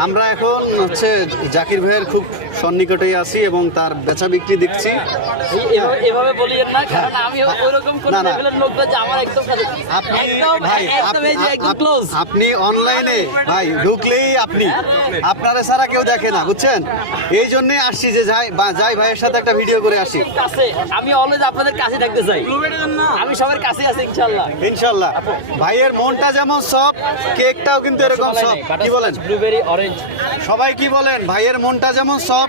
আমরা এখন হচ্ছে জাকির ভাইয়ের খুব সন্নিকটেই আছি এবং তার বেচা বিক্রি দেখছি এভাবে- এভাবে বলিয়েন না কারণ আমি ওইরকম কোন না, না। লেভেলের লোক না যে আমার একদম আপনি ভাই একদম ক্লোজ অনলাইনে ভাই ঢুকলেই আপনি। আপনারা ছাড়া কেউ দেখে না বুঝছেন? এই জন্যে আসছি যে যাই বা যাই ভাইয়ের সাথে একটা ভিডিও করে আসি। কাছে আমি অলওয়েজ আপনাদের কাছে থাকতে চাই। আমি সবার কাছে আছি ইনশাআল্লাহ। ইনশাল্লাহ ভাইয়ের মনটা যেমন সব কেকটাও কিন্তু এরকম সব কি বলেন? ব্লুবেরি অরেঞ্জ সবাই কি বলেন? ভাইয়ের মনটা যেমন সব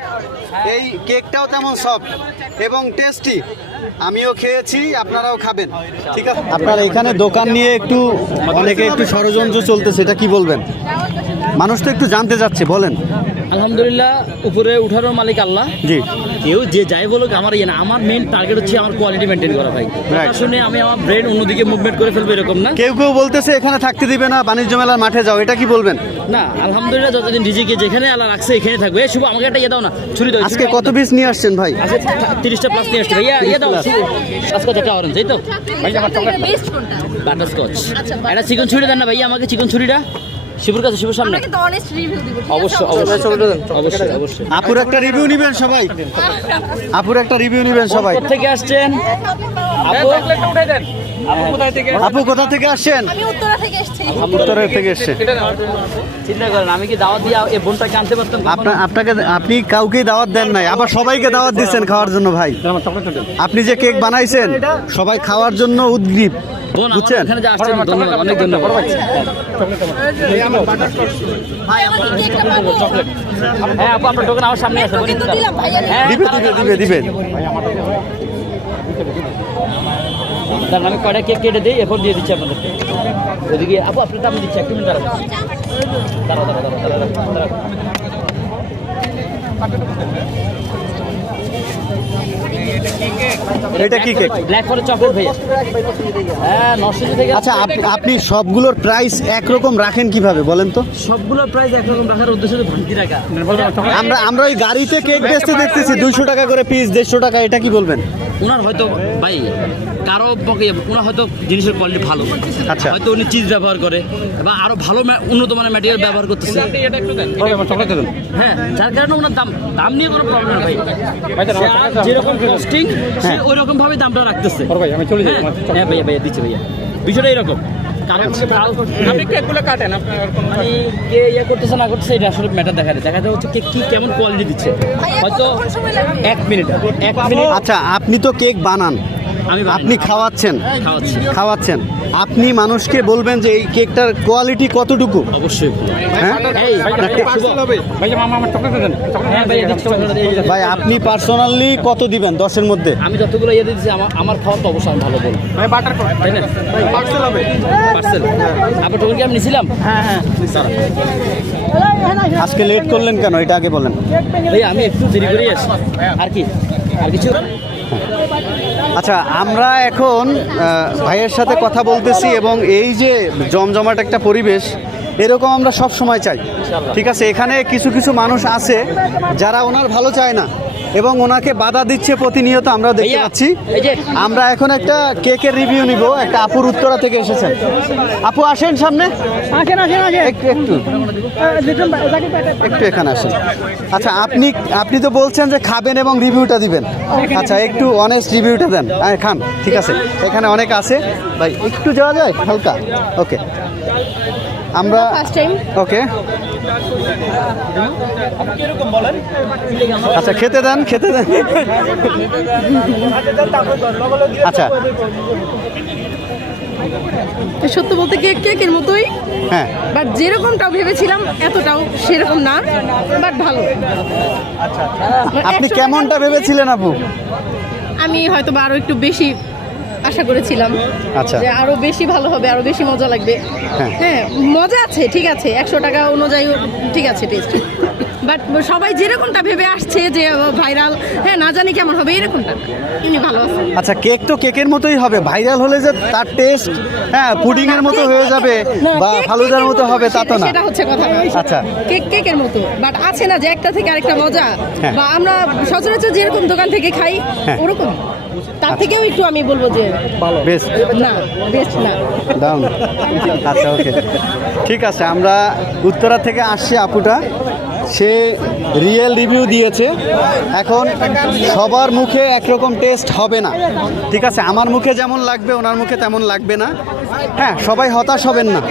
এই কেকটাও তেমন সফট এবং টেস্টি। আমিও খেয়েছি আপনারাও খাবেন। ঠিক আছে? আপনার এখানে দোকান নিয়ে একটু অনেকে একটু ষড়যন্ত্র চলতেছে সেটা কি বলবেন? মানুষ তো একটু জানতে যাচ্ছে বলেন। আলহামদুলিল্লাহ উপরে উঠারও মালিক আল্লাহ। জি। কেউ যে যাই বলুক আমার ইয়ে না আমার মেন টার্গেট হচ্ছে আমার কোয়ালিটি মেনটেন করা ভাই কথা শুনে আমি আমার ব্রেন অন্যদিকে মুভমেন্ট করে ফেলব এরকম না কেউ কেউ বলতেছে এখানে থাকতে দিবে না বাণিজ্য মেলার মাঠে যাও এটা কি বলবেন না আলহামদুলিল্লাহ যতদিন ডিজিকে যেখানে আল্লাহ রাখছে এখানে থাকবে এই শুভ আমাকে একটা ইয়ে দাও না ছুরি দাও আজকে কত পিস নিয়ে আসছেন ভাই আজকে তিরিশটা প্লাস নিয়ে আসছে ভাইয়া ইয়ে দাও আজকে একটা অরেঞ্জ এই তো ভাই আমার চকলেট বেস্ট বাটার স্কচ আচ্ছা, একটা চিকন ছুরি দেন না ভাইয়া আমাকে চিকন ছুরিটা শিবুর কাছে শিবুর সামনে? কিন্তু অনেস্ট রিভিউ দিব অবশ্যই অবশ্যই। অবশ্যই। অবশ্যই আপুর একটা রিভিউ নিবেন সবাই। আপুর একটা রিভিউ নিবেন সবাই। থেকে আসছেন? আপু আপু কোথা থেকে আসছেন? আমি উত্তরা থেকে এসেছি। উত্তরের থেকে এসছে। চিন্তা করেন আমি কি দাওয়াত দিয়ে এই বোনটাকে আনতে পারতাম আপনাকে আপনি কাউকে দাওয়াত দেন নাই আবার সবাইকে দাওয়াত দিচ্ছেন খাওয়ার জন্য ভাই। আপনি যে কেক বানাইছেন সবাই খাওয়ার জন্য উদ্গ্রীব বুঝছেন? অনেক ধন্যবাদ। ভাই আমাকে কেকটা পাবো। হ্যাঁ আপু আপনার টোকেন আমার সামনে আছে টোকেন তো দিলাম ভাই আমি দিবে দিবে দিবে দিবে। আমি কয়টা কেক কেটে দিই এরপর দিয়ে দিচ্ছি আপনাদেরকে। ওদিকে আপু আপনি দাম দিচ্ছি একটু মিনিট এটা কি কেক? ব্ল্যাক ফরেস্ট চকলেট ভাইয়া। হ্যাঁ থেকে আচ্ছা আপনি সবগুলোর প্রাইস একরকম রাখেন কীভাবে বলেন তো? সবগুলো প্রাইস একরকম রাখার উদ্দেশ্য রাখা। আমরা আমরা ওই গাড়িতে কেক বেচতে দেখতেছি দুইশো টাকা করে পিস দেড়শো টাকা এটা কি বলবেন? ওনার হয়তো ভাই কারও পক্ষে ওনার হয়তো জিনিসের কোয়ালিটি ভালো। আচ্ছা। হয়তো উনি চিজ ব্যবহার করে বা আরও ভালো উন্নত মানের ম্যাটেরিয়াল ব্যবহার করতেছে। হ্যাঁ যার কারণে ওনার দাম দাম নিয়ে কোনো প্রবলেম ভাই। যার যেরকম কস্টিং সে ওই রকম ভাবে দামটা রাখতেছে আমি চলে যাই হ্যাঁ, হ্যাঁ ভাইয়া ভাইয়া দিচ্ছে ভাইয়া। বিষয়টা এরকম। আপনি কেকগুলো কাটেন আপনার কোনো মানে কে ইয়ে করতেছে না করতেছে এটা আসলে ম্যাটার দেখা যায়। দেখা যায় হচ্ছে কে কি কেমন কোয়ালিটি দিচ্ছে। হয়তো এক মিনিট এক মিনিট আচ্ছা আপনি তো কেক বানান। আপনি খাওয়াচ্ছেন? খাওয়াচ্ছেন। আপনি মানুষকে বলবেন যে এই কেকটার কোয়ালিটি কতটুকু? অবশ্যই। হ্যাঁ? এই পার্সেল হবে। ভাই হ্যাঁ আপনি পার্সোনালি কত দিবেন দশের মধ্যে? আমি যতগুলো ইয়ে দিচ্ছি আমার আমার খাওয়ার তো অবশ্যই ভালো বলব ভাই বাটার করে তাই না পার্সেল হবে। পার্সেল আপনার টোকেন কি আমি নিছিলাম? হ্যাঁ হ্যাঁ। আজকে লেট করলেন কেন? এটা আগে বলেন। ভাই আমি একটু দেরি করেই আসি। আর কি? আর কিছু? আচ্ছা আমরা এখন ভাইয়ের সাথে কথা বলতেছি এবং এই যে জমজমাট একটা পরিবেশ, এরকম আমরা সব সময় চাই। ঠিক আছে, এখানে কিছু কিছু মানুষ আছে যারা ওনার ভালো চায় না। এবং ওনাকে বাধা দিচ্ছে প্রতিনিয়ত আমরা দেখতে পাচ্ছি। আমরা এখন একটা কেকের রিভিউ নিব একটা আপুর উত্তরা থেকে এসেছেন। আপু আসেন সামনে? আসেন আসেন আসেন। একটু একটু। এখানে আসেন। আচ্ছা আপনি আপনি তো বলছেন যে খাবেন এবং রিভিউটা দিবেন। আচ্ছা একটু অনেস্ট রিভিউটা দেন। হ্যাঁ খান ঠিক আছে। এখানে অনেক আছে। ভাই একটু যাওয়া যায়? হালকা। ওকে আমরা ওকে আচ্ছা খেতে দেন খেতে দেন। আচ্ছা। সত্য বলতে কেক কেকের মতোই। হ্যাঁ। বাট যেরকমটাও ভেবেছিলাম এতটাও সেরকম না বাট ভালো। আপনি কেমনটা ভেবেছিলেন আপু? আমি হয়তো বা আরও একটু বেশি আশা করেছিলাম আচ্ছা। যে আরও বেশি ভালো হবে আরও বেশি মজা লাগবে হ্যাঁ। হ্যাঁ মজা আছে ঠিক আছে একশো টাকা অনুযায়ী ঠিক আছে টেস্ট বাট সবাই যেরকমটা ভেবে আসছে যে ভাইরাল হ্যাঁ না জানি কেমন হবে এরকমটা। এমনি ভালো আছে। আচ্ছা কেক তো কেকের মতোই হবে। ভাইরাল হলে যে তার টেস্ট হ্যাঁ পুডিং এর মতো হয়ে যাবে বা ফালুদার মতো হবে তা তো না। সেটা হচ্ছে কথা না। আচ্ছা। কেক কেকের মতো। বাট আছে না যে একটা থেকে আরেকটা মজা? হ্যাঁ। বা আমরা সচরাচর যেরকম দোকান থেকে খাই হ্যাঁ। ওরকম। তার থেকেও একটু আমি বলব যে ভালো। বেস্ট না বেস্ট না। ডাউন আচ্ছা ওকে। ঠিক আছে আমরা উত্তরা থেকে আসছি আপুটা। সে রিয়েল রিভিউ দিয়েছে। এখন সবার মুখে একরকম টেস্ট হবে না। ঠিক আছে, আমার মুখে যেমন লাগবে, ওনার মুখে তেমন লাগবে না। হ্যাঁ সবাই হতাশ হবেন না।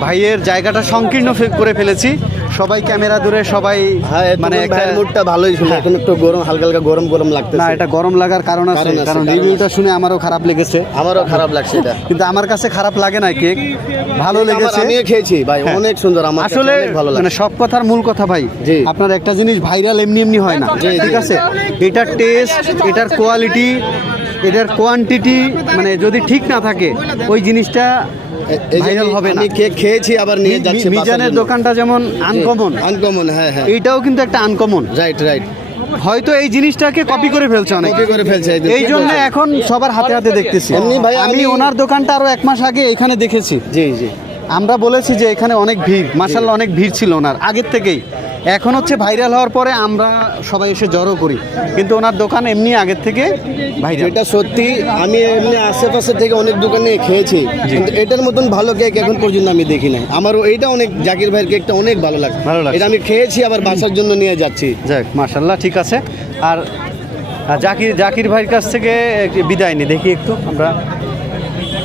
ভাইয়ের জায়গাটা সংকীর্ণ করে ফেলেছি। সবাই ক্যামেরা দূরে সবাই হ্যাঁ মানে একটা- মুডটা ভালোই ছিল। এখন একটু গরম হালকা হালকা গরম গরম লাগতেছে। না এটা গরম লাগার কারণ আছে কারণ রিভিউটা শুনে আমারও খারাপ লেগেছে। আমারও খারাপ লাগছে এটা। কিন্তু আমার কাছে খারাপ লাগে না কেক। ভালো লেগেছে। আমিও খেয়েছি ভাই হ্যাঁ। অনেক সুন্দর আমার আসলে ভালো মানে সব কথার মূল কথা ভাই জি। আপনার একটা জিনিস ভাইরাল এমনি এমনি হয় না। ঠিক আছে? এটার টেস্ট এটার কোয়ালিটি এটার কোয়ান্টিটি মানে যদি ঠিক না থাকে ওই জিনিসটা ভাইরাল হবে না। খেয়েছি আবার নিয়ে যাচ্ছি মিজানের দোকানটা যেমন আনকমন আনকমন হ্যাঁ হ্যাঁ। এটাও কিন্তু একটা আনকমন রাইট রাইট হয়তো এই জিনিসটাকে কপি করে ফেলছে অনেক। কপি করে ফেলছে এই জন্য এখন সবার হাতে হাতে দেখতেছি। এমনি ভাই আমি আমি- ওনার দোকানটা আরও এক মাস আগে এখানে দেখেছি। জি জি। আমরা বলেছি যে এখানে অনেক ভিড়। মাসাল্লাহ অনেক ভিড় ছিল ওনার আগের থেকেই। এখন হচ্ছে ভাইরাল হওয়ার পরে আমরা সবাই এসে জড়ো করি। কিন্তু ওনার দোকান এমনি আগের থেকে ভাইরাল এটা সত্যি আমি এমনি আশেপাশে থেকে অনেক দোকানে খেয়েছি। কিন্তু এটার মতন ভালো কেক এখন পর্যন্ত আমি দেখি নাই। আমারও এইটা অনেক জাকির ভাইয়ের কেকটা অনেক ভালো লাগে ভালো লাগে এটা আমি খেয়েছি আবার বাসার জন্য নিয়ে যাচ্ছি। যাক মাসাল্লাহ ঠিক আছে। আর জাকির জাকির ভাইয়ের কাছ থেকে বিদায় নি দেখি একটু আমরা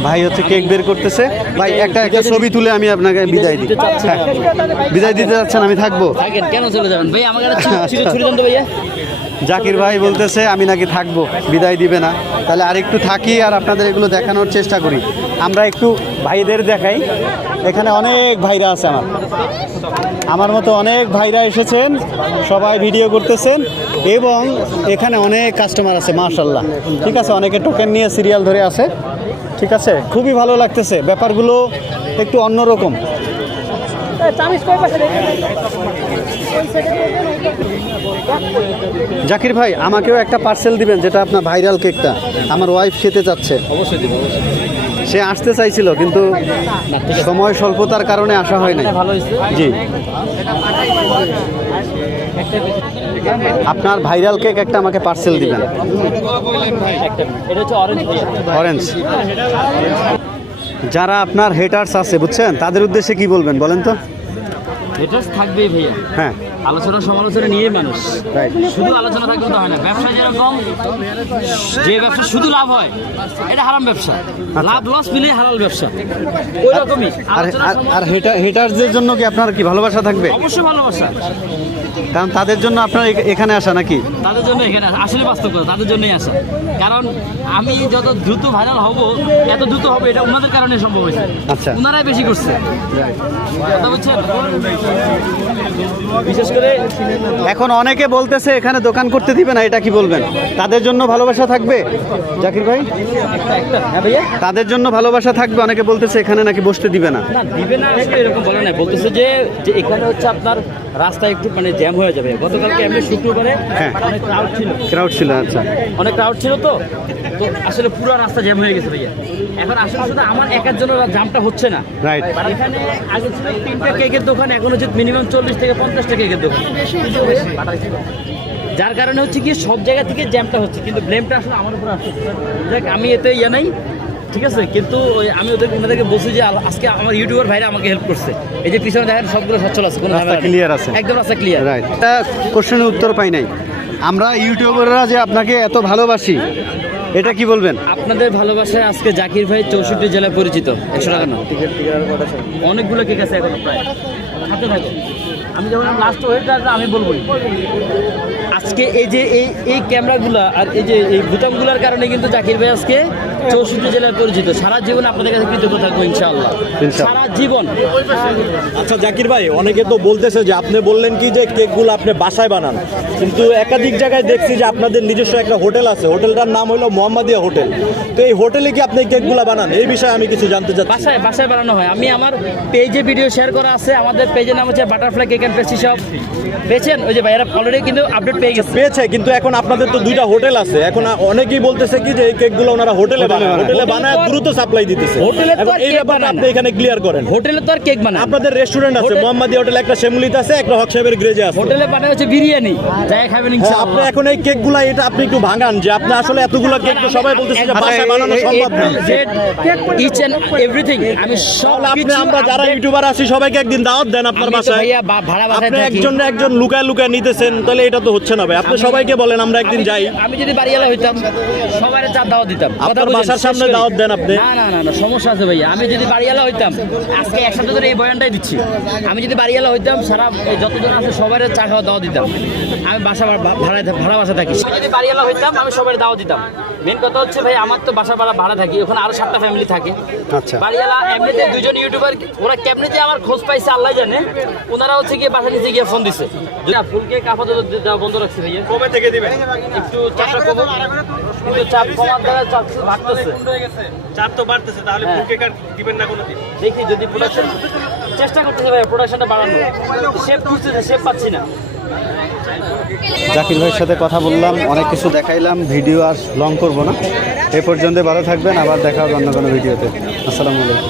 ভাই হচ্ছে কেক বের করতেছে। ভাই একটা একটা ছবি তুলে আমি আপনাকে বিদায় দিই। হ্যাঁ। বিদায় দিতে যাচ্ছেন আমি থাকব। কেন চলে যাবেন? ভাই আমাকে ভাইয়া। জাকির ভাই বলতেছে আমি নাকি থাকব বিদায় দিবে না। তাহলে আর একটু থাকি আর আপনাদের এগুলো দেখানোর চেষ্টা করি। আমরা একটু ভাইদের দেখাই। এখানে অনেক ভাইরা আছে আমার। আমার মতো অনেক ভাইরা এসেছেন, সবাই ভিডিও করতেছেন এবং এখানে অনেক কাস্টমার আছে মাশাল্লাহ ঠিক আছে, অনেকে টোকেন নিয়ে সিরিয়াল ধরে আছে। ঠিক আছে, খুবই ভালো লাগতেছে। ব্যাপারগুলো একটু অন্যরকম। জাকির ভাই, আমাকেও একটা পার্সেল দিবেন, যেটা আপনার ভাইরাল কেকটা আমার ওয়াইফ খেতে চাচ্ছে। অবশ্যই সে আসতে চাইছিল কিন্তু সময় স্বল্পতার কারণে আসা হয় না ভালো হয়েছে জি। আপনার ভাইরাল কেক একটা আমাকে পার্সেল দিবেন। অরেঞ্জ। যারা আপনার হেটার্স আছে বুঝছেন? তাদের উদ্দেশ্যে কি বলবেন বলেন তো? এটা থাকবেই ভাইয়া। হ্যাঁ। আলোচনা সমালোচনা নিয়ে মানুষ। শুধু আলোচনা থাকলে তো হয় না। ব্যবসা যেরকম যে ব্যবসা শুধু লাভ হয় এটা হারাম ব্যবসা। লাভ লস মিলে হালাল ব্যবসা। ওই রকমই আর হেটার হেটার্সদের জন্য কি আপনার কি ভালোবাসা থাকবে? অবশ্যই ভালোবাসা। কারণ তাদের জন্য আপনার এখানে আসা নাকি? তাদের জন্য এখানে আসলে বাস্তব কথা তাদের জন্যই আসা। কারণ আমি যত দ্রুত ভাইরাল হব এত দ্রুত হবে এটা ওনাদের কারণে সম্ভব হয়েছে। আচ্ছা। ওনারাই বেশি করছে। কথা বলছেন? বিশেষ করে এখন অনেকে বলতেছে এখানে দোকান করতে দিবে না এটা কি বলবেন? তাদের জন্য ভালোবাসা থাকবে? জাকির ভাই? হ্যাঁ তাদের জন্য ভালোবাসা থাকবে অনেকে বলতেছে এখানে নাকি বসতে দিবে না। দিবে না এরকম বলে না বলতেছে যে এখানে হচ্ছে আপনার রাস্তা একটু মানে জ্যাম হয়ে যাবে। গতকালকে এমনি শুক্রবারে হ্যাঁ। অনেক ক্রাউড ছিল। ক্রাউড ছিল আচ্ছা। অনেক ক্রাউড ছিল তো। তো আসলে পুরো রাস্তা জ্যাম হয়ে গেছে ভাইয়া। এখন আসলে শুধু আমার একার জন্য জামটা হচ্ছে না। রাইট এখানে আগে ছিল তিনটা কেকের দোকান এখন হচ্ছে মিনিমাম চল্লিশ থেকে পঞ্চাশটা কেকের দোকান। যার কারণে হচ্ছে কি সব জায়গা থেকে জ্যামটা হচ্ছে কিন্তু ব্লেমটা আসলে আমার উপর আসছে। দেখ আমি এতে ইয়ে নাই। ঠিক আছে কিন্তু আমি ওদের ওনাদেরকে বলছি যে আজকে আমার ইউটিউবার ভাইরা আমাকে হেল্প করছে। এই যে পিছনে দেখেন সবগুলো সচ্ছল আছে কোনো রাস্তা ঝামেলা আছে। একদম রাস্তা ক্লিয়ার রাইট কোশ্চেনের উত্তর পাই নাই। আমরা ইউটিউবাররা যে আপনাকে এত ভালোবাসি এটা কি বলবেন? আপনাদের ভালোবাসায় আজকে জাকির ভাই চৌষট্টি জেলায় পরিচিত একশো টাকা না। অনেকগুলো কেক আছে এখন প্রায়। হাতে থাকে আমি যখন লাস্ট হয়ে ওয়েট আমি বলব আজকে এই যে এই এই ক্যামেরাগুলো আর এই যে এই বুতামগুলোর কারণে কিন্তু জাকির ভাই আজকে চৌষট্টি জেলায় পরিচিত। সারা জীবন আপনাদের কাছে কৃতজ্ঞ থাকব ইনশাআল্লাহ। ইনশাআল্লাহ। সারা জীবন। আচ্ছা জাকির ভাই অনেকে তো বলতেছে যে আপনি বললেন কি যে কেকগুলো আপনি বাসায় বানান। কিন্তু একাধিক জায়গায় দেখছি যে আপনাদের নিজস্ব একটা হোটেল আছে। হোটেলটার নাম হলো মোহাম্মদিয়া হোটেল। তো এই হোটেলে কি আপনি কেকগুলো বানান? এই বিষয়ে আমি কিছু জানতে চাই বাসায় বাসায় বানানো হয়। আমি আমার পেজে ভিডিও শেয়ার করা আছে। আমাদের পেজের নাম হচ্ছে butterfly cake and pastry shop. পেয়েছেন? ওই যে ভাইয়েরা অলরেডি কিন্তু আপডেট পেয়ে গেছে। পেয়েছে কিন্তু এখন আপনাদের তো দুইটা হোটেল আছে। এখন অনেকেই বলতেছে কি যে এই কেকগুলো ওনারা হোটেলে বানায়। হোটেলে বানায় দ্রুত সাপ্লাই দিতেছে। হোটেলে তো এই ব্যাপারটা আপনি এখানে ক্লিয়ার করেন। হোটেলে তো আর কেক বানায় আপনাদের রেস্টুরেন্ট আছে হোটেল- হোটেল একটা শেমুলিতে আছে একটা হক সাহেবের গ্রেজে আছে। হোটেলে বানায় হচ্ছে বিরিয়ানি। যাই খাবেন আপনি এখন এই কেকগুলা এটা আপনি একটু ভাঙান যে আপনি আসলে এতগুলো কেক তো সবাই বলতেছে যে বাসায় বানানো সম্ভব না। ইচ এন্ড এভরিথিং আমি সব আপনি আমরা যারা ইউটিউবার আছি সবাইকে একদিন দাওয়াত দেন আপনার বাসায়। আপনি একজন না একজন লুকায় লুকায় নিতেছেন তাহলে এটা তো হচ্ছে না ভাই। আপনি সবাইকে বলেন আমরা একদিন যাই। আমি যদি বাড়িওয়ালা হইতাম সবার চা দাওয়াত দিতাম। বাসার সামনে দাওয়াত দেন আপনি। না না না না সমস্যা আছে ভাইয়া। আমি যদি বাড়িওয়ালা হইতাম আজকে এক সপ্তাহ ধরে এই বয়ানটাই দিচ্ছি। আমি যদি বাড়িওয়ালা হইতাম সারা এই যতজন আছে সবার চা খাওয়া দাওয়া দিতাম। আমি বাসা ভাড়া ভাড়া বাসা থাকি। আমি যদি বাড়িওয়ালা হইতাম আমি সবার দাওয়া দিতাম। মেন কথা হচ্ছে ভাই আমার তো বাসা ভাড়া ভাড়া থাকি। ওখানে আরও সাতটা ফ্যামিলি থাকে। আচ্ছা। বাড়িওয়ালা এমনিতে দুজন ইউটিউবার ওরা কেমনিতে আমার খোঁজ পাইছে আল্লাহ জানে। ওনারা হচ্ছে গিয়ে বাসা নিচে গিয়ে ফোন দিছে। ফুলকে কাপড় বন্ধ রাখছে ভাইয়া। কবে থেকে দিবেন? একটু চাপটা কমো কিন্তু চাপ কমার দ্বারা চাপ বাড়তেছে। চাপ তো বাড়তেছে তাহলে হ্যাঁ। ফুল কেক দিবেন না কোনোদিন? দেখি যদি প্রোডাকশন চেষ্টা করতেছে ভাই প্রোডাকশনটা বাড়ানো শেপ খুঁজতেছে শেপ পাচ্ছি না। জাকির ভাইয়ের সাথে কথা বললাম অনেক কিছু দেখাইলাম ভিডিও আর লং করব না। এ পর্যন্ত ভালো থাকবেন আবার দেখা হবে অন্য কোনো ভিডিওতে। আসসালামু আলাইকুম।